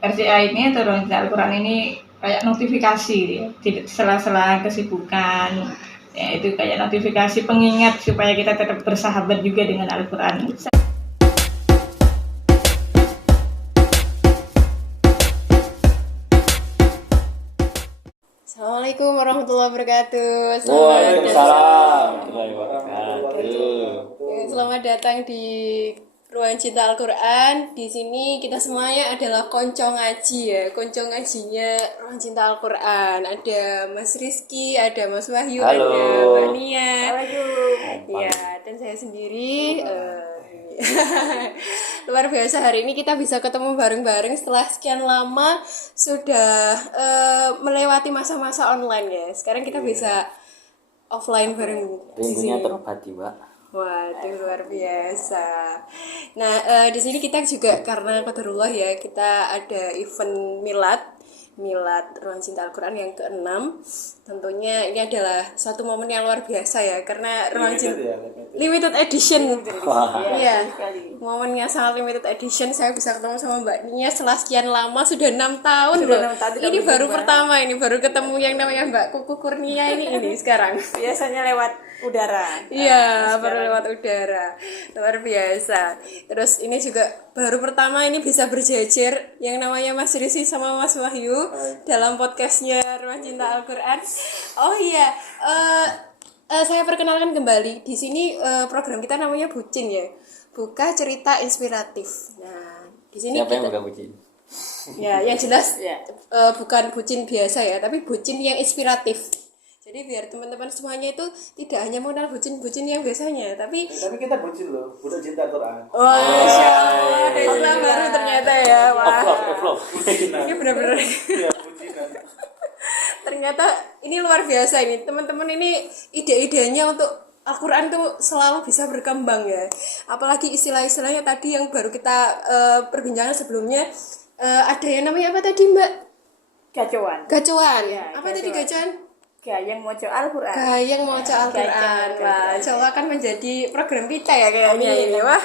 RCA ini atau Ruang Cinta Al-Quran ini kayak notifikasi ya, sela-sela kesibukan. Ya, itu kayak notifikasi pengingat supaya kita tetap bersahabat juga dengan Al-Quran. Assalamualaikum warahmatullahi wabarakatuh. Waalaikumsalam warahmatullahi wabarakatuh. Selamat datang di Ruang Cinta Al-Quran. Di sini kita semuanya adalah konco ngaji ya. Konco ngajinya Ruang Cinta Al-Quran. Ada Mas Rizky, ada Mas Wahyu, Halo. ada Mbak Nia. Assalamualaikum. Ya, dan saya sendiri. Luar biasa, hari ini kita bisa ketemu bareng-bareng setelah sekian lama sudah melewati masa-masa online ya. Sekarang kita bisa offline bareng di Rindunya sini. terobati, Mbak. Waduh, luar biasa. Nah, di sini kita juga karena qadarullah ya, kita ada event Milad Ruang Cinta Al-Quran yang ke-6. Tentunya ini adalah satu momen yang luar biasa ya, karena Ruang Cinta limited edition. Iya. Momennya sangat limited edition. Saya bisa ketemu sama Mbak Nia setelah sekian lama, sudah 6 tahun loh. Ini baru pertama, ini baru ketemu yang namanya Mbak Kuku Kurnia ini sekarang. Biasanya lewat udara. Iya, baru lewat udara. Luar biasa. Terus ini juga baru pertama ini bisa berjejer yang namanya Mas Risi sama Mas Wahyu dalam podcastnya Ruang Cinta Al-Quran. Oh iya, saya perkenalkan kembali. Di sini program kita namanya Bucin ya. Buka cerita inspiratif. Nah, di sini Siapa yang kita buka bucin? ya, yang jelas bukan bucin biasa ya, tapi bucin yang inspiratif. Jadi biar teman-teman semuanya itu tidak hanya mengenal bucin-bucin yang biasanya, tapi kita bucin loh, budak cinta Quran. wah, Masya Allah, ada istilah baru ternyata ya. Wah, Love. ini benar-benar Iya, bucinan. ternyata ini luar biasa ini. Teman-teman ini ide-idenya untuk Al-Quran tuh selalu bisa berkembang ya. Apalagi istilah-istilahnya tadi yang baru kita perbincangan sebelumnya, ada yang namanya apa tadi Mbak? Gacuan. Gacuan. Ya, Apa tadi gacuan? Gayeng moco Al-Quran. Gayeng mau Al-Quran. Wah, coba akan menjadi program kita ya kayaknya ini. Wah,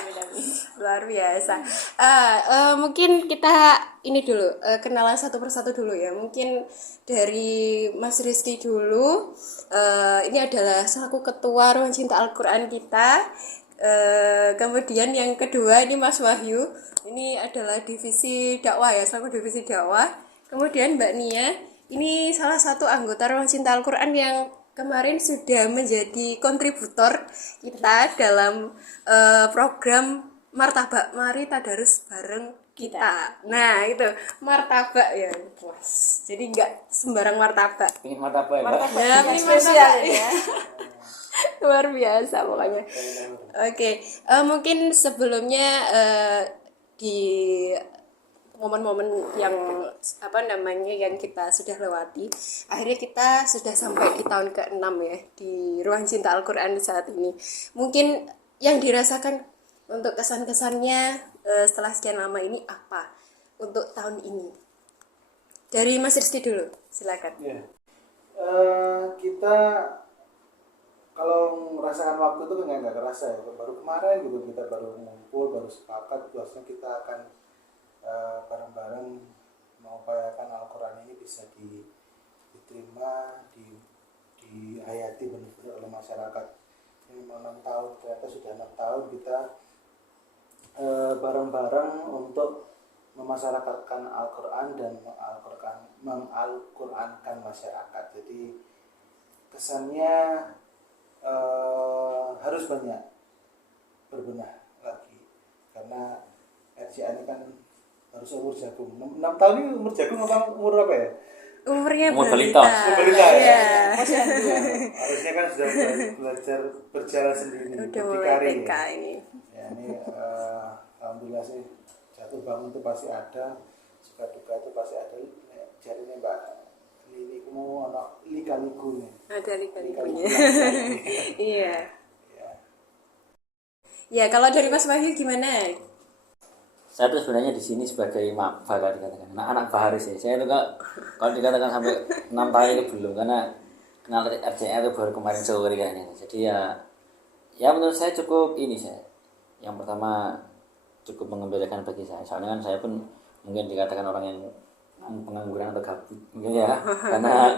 luar biasa. Mungkin kita ini dulu kenalan satu persatu dulu ya. Mungkin dari Mas Rizky dulu. Ini adalah selaku ketua Ruang Cinta Al-Quran kita. Kemudian yang kedua ini Mas Wahyu. Ini adalah divisi dakwah ya, selaku divisi dakwah. Kemudian Mbak Nia. Ini salah satu anggota Ruang Cinta Al-Quran yang kemarin sudah menjadi kontributor kita dalam program Martabak Mari Tadarus Bareng kita. Nah itu martabak ya, puas. Jadi nggak sembarang martabak. Ini mata apa ya, Mbak? Ya, ini spesial martabak. ya. Luar biasa pokoknya. Oke, mungkin sebelumnya di momen-momen yang yang kita sudah lewati, akhirnya kita sudah sampai di tahun ke-6 ya di Ruang Cinta Al-Quran saat ini. Mungkin yang dirasakan untuk kesan-kesannya setelah sekian lama ini apa untuk tahun ini? Dari Mas Rizky dulu, silakan. Iya. Kita kalau merasakan waktu itu nggak kerasa ya. Baru kemarin gitu kita baru ngumpul, baru sepakat bahwasanya kita akan bareng-bareng mengupayakan Al-Quran ini bisa diterima, dihayati benar-benar oleh masyarakat. Ini 6 tahun, ternyata sudah 6 tahun kita bareng-bareng untuk memasyarakatkan Al-Quran dan mengal-Qurankan masyarakat. Jadi kesannya harus banyak berbenah lagi, karena RCA ini kan harus umur jagung. 6 tahun ini umur jagung apa umur apa ya? Umurnya Umur balita. balita. Iya. Harusnya kan sudah belajar berjalan sendiri, Udah berdikari. mulai TK ini. Ya ini alhamdulillah sih, jatuh bangun itu pasti ada, suka duka itu pasti ada. Jadi ini Mbak Lili kamu anak lika-liku nih. Ada lika-likunya. Iya. Ya, kalau dari Mas Wahyu gimana? Saya tuh sebenarnya di sini sebagai maba kalau dikatakan anak baharis ya. Saya tuh kalau dikatakan sampai 6 tahun itu belum, karena kenal RCA itu baru kemarin sore kayaknya. Jadi ya menurut saya cukup ini saya. Yang pertama cukup mengembirakan bagi saya. Soalnya kan saya pun mungkin dikatakan orang yang pengangguran atau gabut mungkin ya, karena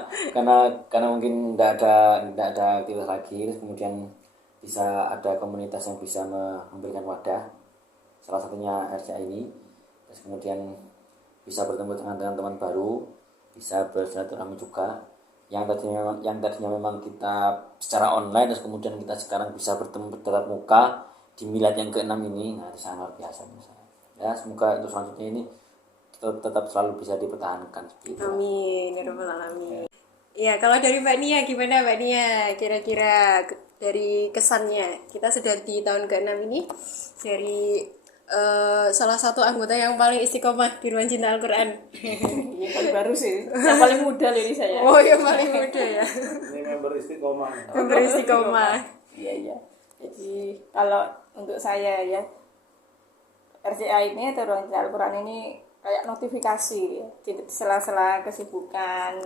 mungkin tidak ada aktivitas lagi, terus kemudian bisa ada komunitas yang bisa memberikan wadah, salah satunya RCA ini, terus kemudian bisa bertemu dengan teman baru, bisa bersilaturahmi juga, yang tadinya memang kita secara online, terus kemudian kita sekarang bisa bertemu bertatap muka di milad yang ke-6 ini. Nah, itu sangat luar biasa menurut saya. Ya, semoga untuk selanjutnya ini tetap selalu bisa dipertahankan seperti itu. Amin, ya rabbal alamin. Ya, kalau dari Mbak Nia gimana Mbak Nia? Kira-kira dari kesannya kita sudah di tahun ke-6 ini dari salah satu anggota yang paling istiqomah di Ruang Cinta Al-Quran. Ini paling baru sih. Yang paling muda loh ini saya. Oh, yang paling muda ya. Ini member istiqomah. Member istiqomah. Iya, iya. Jadi kalau untuk saya ya, RCA ini atau Ruang Cinta Al-Quran ini kayak notifikasi ya. Di sela-sela kesibukan.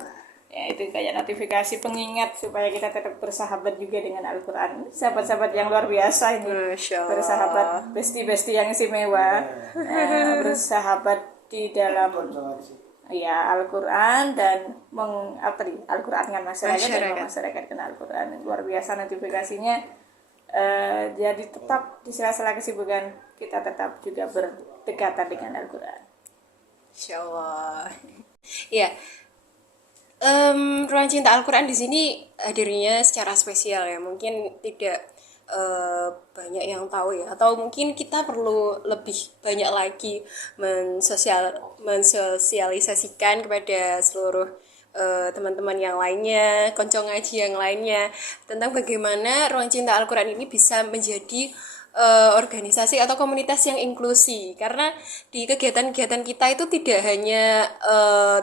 Ya, itu kayak notifikasi pengingat supaya kita tetap bersahabat juga dengan Al-Quran. Sahabat-sahabat yang luar biasa ini. Masya Allah. Bersahabat, besti-besti yang istimewa. Bersahabat di dalam ya Al-Quran dan Al-Quran kan masyarakat dan masyarakat dengan Al-Quran. Luar biasa notifikasinya. Jadi tetap di sela-sela kesibukan kita tetap juga berdekatan dengan Al-Quran. Insya Allah. Ya, Ruang Cinta Al-Quran di sini hadirnya secara spesial ya. Mungkin tidak banyak yang tahu ya, atau mungkin kita perlu lebih banyak lagi mensosialisasikan kepada seluruh teman-teman yang lainnya, konco ngaji yang lainnya, tentang bagaimana Ruang Cinta Al-Quran ini bisa menjadi organisasi atau komunitas yang inklusi. Karena di kegiatan-kegiatan kita itu tidak hanya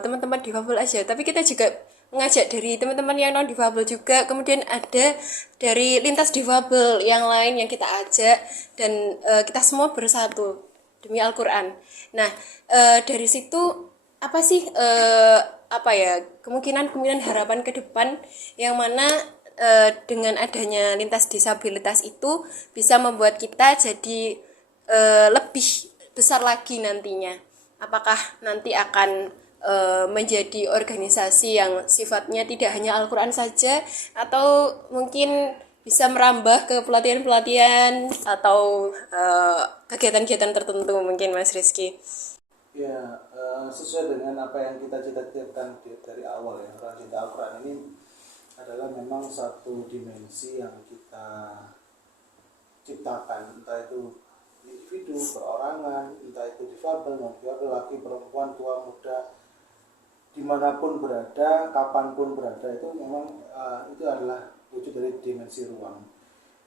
teman-teman difabel aja, tapi kita juga mengajak dari teman-teman yang non difabel juga, kemudian ada dari lintas difabel yang lain yang kita ajak, dan kita semua bersatu demi Al-Quran. Nah, dari situ apa sih kemungkinan harapan ke depan yang mana dengan adanya lintas disabilitas itu bisa membuat kita jadi lebih besar lagi nantinya. Apakah nanti akan menjadi organisasi yang sifatnya tidak hanya Al-Quran saja, atau mungkin bisa merambah ke pelatihan-pelatihan atau kegiatan-kegiatan tertentu mungkin, Mas Rizky? Ya, sesuai dengan apa yang kita cita-citakan dari awal ya, Ruang Cinta Al-Quran ini adalah memang satu dimensi yang kita ciptakan, entah itu individu, perorangan, entah itu difabel, non-difabel, laki, perempuan, tua, muda, dimanapun berada, kapanpun berada, itu memang itu adalah wujud dari dimensi ruang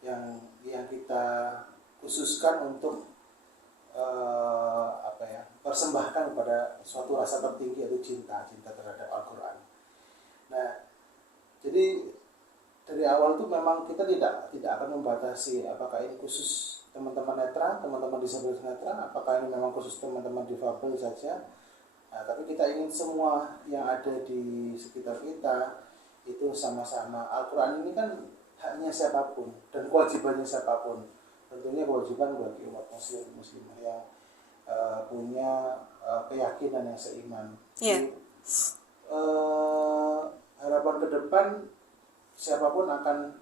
yang kita khususkan untuk persembahkan kepada suatu rasa tertinggi, yaitu cinta terhadap Al-Quran. Nah, jadi dari awal itu memang kita tidak akan membatasi apakah ini khusus teman-teman netra, teman-teman disabilitas netra, apakah ini memang khusus teman-teman difabel saja. Nah, tapi kita ingin semua yang ada di sekitar kita itu sama-sama. Al-Quran ini kan haknya siapapun dan kewajibannya siapapun. Tentunya kewajiban bagi umat muslimah yang punya keyakinan yang seiman. Yeah. Harapan ke depan siapapun akan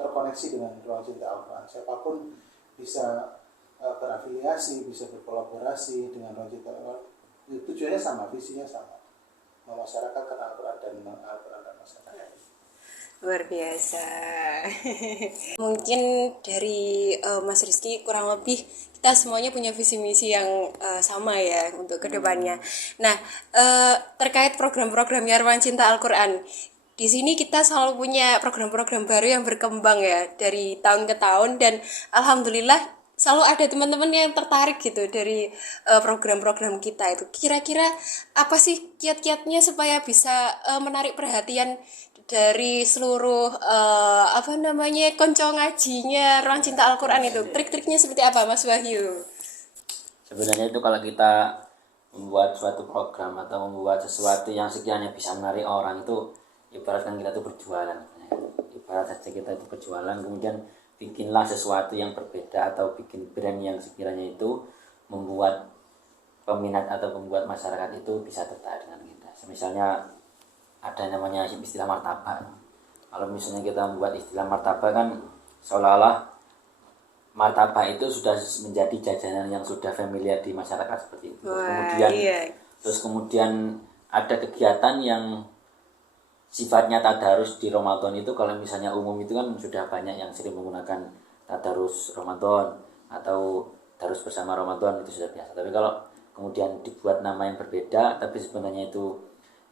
terkoneksi dengan Ruang Cinta Al-Quran. Siapapun bisa berafiliasi, bisa berkolaborasi dengan Ruang Cinta Al-Quran. Tujuannya sama, visinya sama, memasyarakatkan Al-Quran dan Al-Quran dan masyarakat. Luar biasa. Mungkin dari Mas Rizky kurang lebih kita semuanya punya visi misi yang sama ya untuk kedepannya. Nah, terkait program-programnya Ruang Cinta Al-Quran, di sini kita selalu punya program-program baru yang berkembang ya dari tahun ke tahun, dan alhamdulillah selalu ada teman-teman yang tertarik gitu dari program-program kita itu. Kira-kira apa sih kiat-kiatnya supaya bisa menarik perhatian dari seluruh konco ngajinya Ruang Cinta Al-Quran itu? Trik-triknya seperti apa, Mas Wahyu? Sebenarnya itu kalau kita membuat suatu program atau membuat sesuatu yang sekiranya bisa menarik orang, itu ibaratkan kita itu berjualan. Ibarat saja kita itu berjualan, kemudian bikinlah sesuatu yang berbeda atau bikin brand yang sekiranya itu membuat peminat atau pembuat masyarakat itu bisa tertarik dengan kita. Misalnya ada namanya istilah martabak. Kalau misalnya kita membuat istilah martabak kan seolah-olah martabak itu sudah menjadi jajanan yang sudah familiar di masyarakat seperti itu. Terus kemudian ada kegiatan yang sifatnya tadarus di Ramadan itu, kalau misalnya umum itu kan sudah banyak yang sering menggunakan tadarus Ramadan atau darus bersama Ramadan, itu sudah biasa. Tapi kalau kemudian dibuat nama yang berbeda tapi sebenarnya itu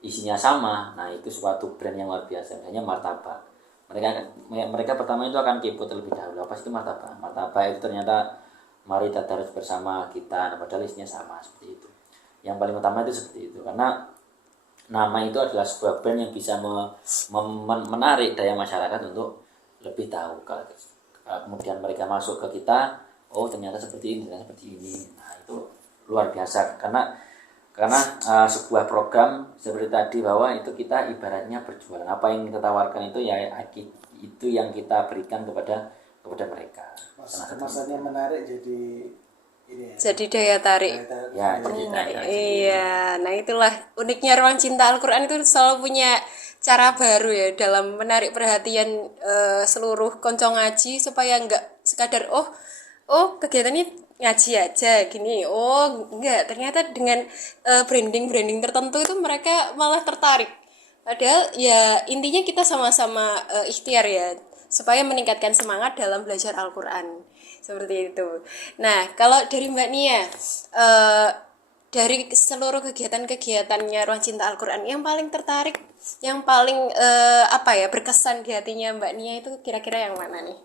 isinya sama, nah itu suatu brand yang luar biasa. Misalnya martabak, mereka pertama itu akan kepo terlebih dahulu, apa itu martabak. Martabak itu ternyata mari tadarus bersama kita, nah, padahal isinya sama, seperti itu. Yang paling utama itu seperti itu, karena nama itu adalah sebuah brand yang bisa menarik daya masyarakat untuk lebih tahu. Kalau kemudian mereka masuk ke kita, oh ternyata seperti ini, ternyata seperti ini. Nah itu luar biasa, karena sebuah program seperti tadi, bahwa itu kita ibaratnya berjualan. Apa yang kita tawarkan itu ya itu yang kita berikan kepada mereka. Kemasannya menarik, jadi ini ya. Jadi daya tarik. Ya, jadi Iya, nah itulah uniknya Ruang Cinta Al-Quran, itu selalu punya cara baru ya dalam menarik perhatian seluruh konco ngaji, supaya nggak sekadar oh kegiatan ini ngaji aja gini, enggak, ternyata dengan branding tertentu itu mereka malah tertarik. Padahal ya intinya kita sama-sama ikhtiar ya, supaya meningkatkan semangat dalam belajar Al-Quran, seperti itu. Nah, kalau dari Mbak Nia, dari seluruh kegiatan-kegiatannya Ruang Cinta Al-Quran, yang paling tertarik, yang paling berkesan di hatinya Mbak Nia itu kira-kira yang mana nih?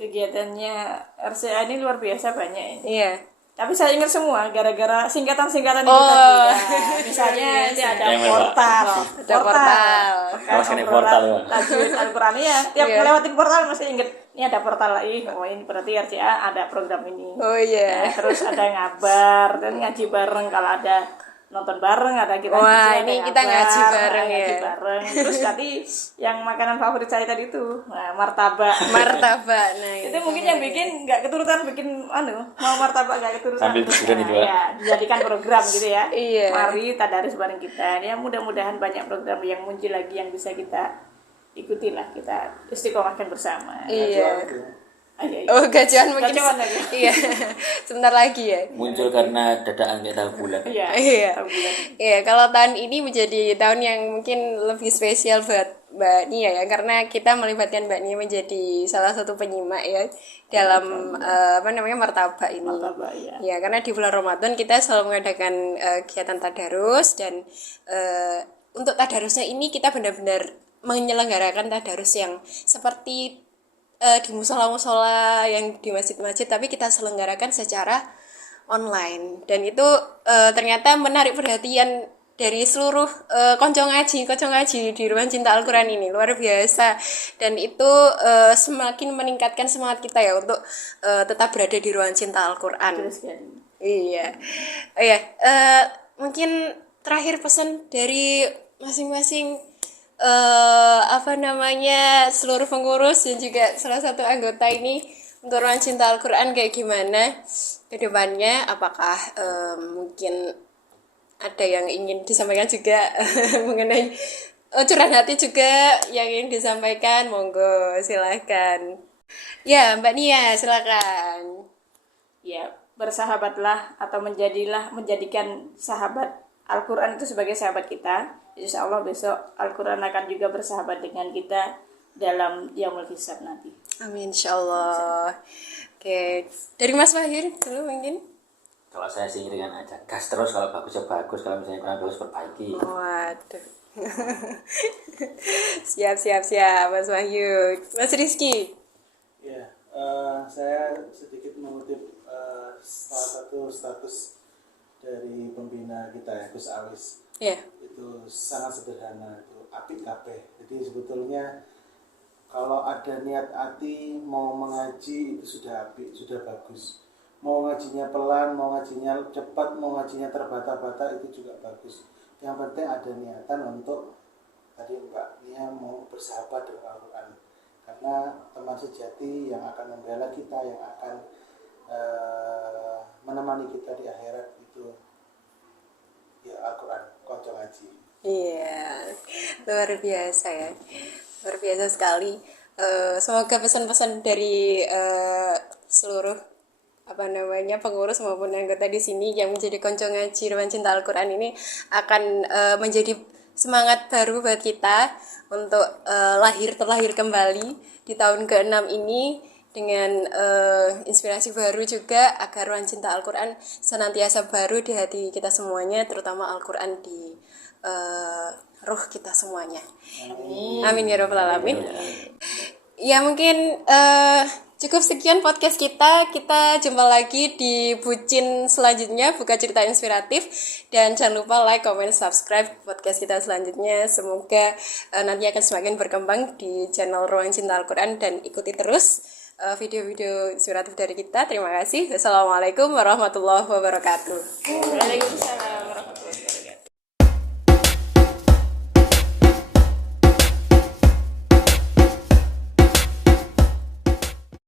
Kegiatannya RCA ini luar biasa banyak ini. Iya. Tapi saya ingat semua gara-gara singkatan-singkatan itu tadi. Ya. Misalnya ini ada portal. Portal ya. Tajwid Al-Quran ya. Tiap ngelewatin portal masih inget. Ini ada portal lagi. Oh ini berarti RCA ada program ini. Oh iya. Nah, terus ada ngabar dan ngaji bareng, kalau ada nonton bareng, ada kita ini kita ngaji bareng ya. Ngaji bareng. Terus tadi yang makanan favorit saya tadi itu, martabak. Nah itu mungkin yang bikin nggak keturutan, bikin mau martabak nggak keturutan. Sambil tiduran itu ya, dijadikan program gitu ya. Iya. Mari tadarus bareng kita. Ya mudah-mudahan banyak program yang muncul lagi yang bisa kita ikuti lah, kita istiqomahkan bersama. Iya. Iya. Oh, gajian mungkin. Lagi. Iya. Sebentar lagi ya. Muncul karena dadaan kayak tahu bulat. Iya. Iya, kalau tahun ini menjadi tahun yang mungkin lebih spesial buat Mbak Nia ya, karena kita melibatkan Mbak Nia menjadi salah satu penyimak ya dalam martabak ini. Martabak, ya. Ya, karena di bulan Ramadan kita selalu mengadakan kegiatan tadarus, dan untuk tadarusnya ini kita benar-benar menyelenggarakan tadarus yang seperti di musola-musola, yang di masjid-masjid, tapi kita selenggarakan secara online, dan itu ternyata menarik perhatian dari seluruh konco ngaji di Ruang Cinta Al-Quran ini, luar biasa. Dan itu semakin meningkatkan semangat kita ya untuk tetap berada di Ruang Cinta Al-Quran. Iya. Mungkin terakhir pesan dari masing-masing seluruh pengurus dan juga salah satu anggota ini untuk Ruang Cinta Al-Quran kayak gimana ke depannya. Apakah mungkin ada yang ingin disampaikan juga mengenai curahan hati juga yang ingin disampaikan? Monggo silahkan. Ya, Mbak Nia silakan. Ya, bersahabatlah atau menjadikan sahabat Al-Quran itu sebagai sahabat kita. Insya Allah besok Al-Quran akan juga bersahabat dengan kita dalam Yaumul Hisab nanti. Amin, insya Allah. Oke, dari Mas Wahyu dulu mungkin. Kalau saya sih dengan aja gas terus, kalau bagus ya bagus, kalau misalnya kurang bagus perbaiki. Waduh. siap Mas Wahyu. Mas Rizky. Ya, saya sedikit mengutip salah satu status dari pembina kita ya, Gus Awis. Iya. Itu sangat sederhana, itu apik kabeh. Jadi sebetulnya kalau ada niat hati mau mengaji itu sudah apik, sudah bagus. Mau ngajinya pelan, mau ngajinya cepat, mau ngajinya terbata-bata itu juga bagus. Yang penting ada niatan untuk tadi Mbak Nia mau bersahabat dengan Al-Quran. Karena teman sejati yang akan membela kita, yang akan menemani kita di akhirat itu ya Al-Quran konco ngaji. Iya, luar biasa ya, luar biasa sekali. Semoga pesan-pesan dari seluruh apa namanya pengurus maupun anggota di sini yang menjadi konco ngaji Ruang Cinta Al-Quran ini akan menjadi semangat baru buat kita untuk terlahir kembali di tahun ke-6 ini dengan inspirasi baru juga agar Ruang Cinta Al-Quran senantiasa baru di hati kita semuanya, terutama Al-Quran di ruh kita semuanya. Amin ya rabbal alamin. Ya mungkin cukup sekian podcast kita. Kita jumpa lagi di bucin selanjutnya, buka cerita inspiratif. Dan jangan lupa like, comment, subscribe podcast kita selanjutnya. Semoga nanti akan semakin berkembang di channel Ruang Cinta Al-Quran. Dan ikuti terus video-video inspiratif dari kita. Terima kasih. Wassalamualaikum warahmatullahi wabarakatuh. Waalaikumsalam.